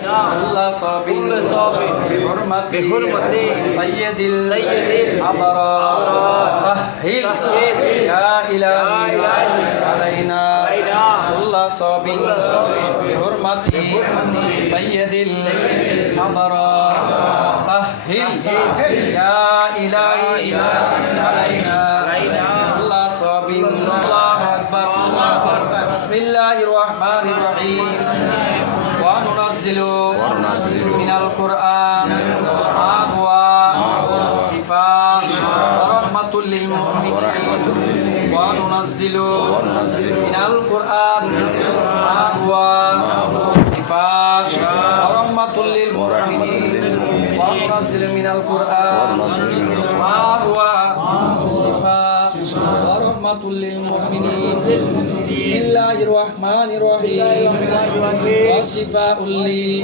كل صاب بحرمة سيد الأبرار. سهل يا إلهي علينا. كل صاب بحرمة سيد الأبرار. سهل يا إلهي علينا كل صاب الله أكبر. بسم الله الرحمن الرحيم. وننزل من القرآن ما هو شفاء ورحمة للمؤمنين وننزل من القرآن ما هو شفاء ورحمة للمؤمنين وننزل من القرآن ما هو شفاء ورحمة للمؤمنين بسم الله الرحمن الرحيم. وشفاء لي.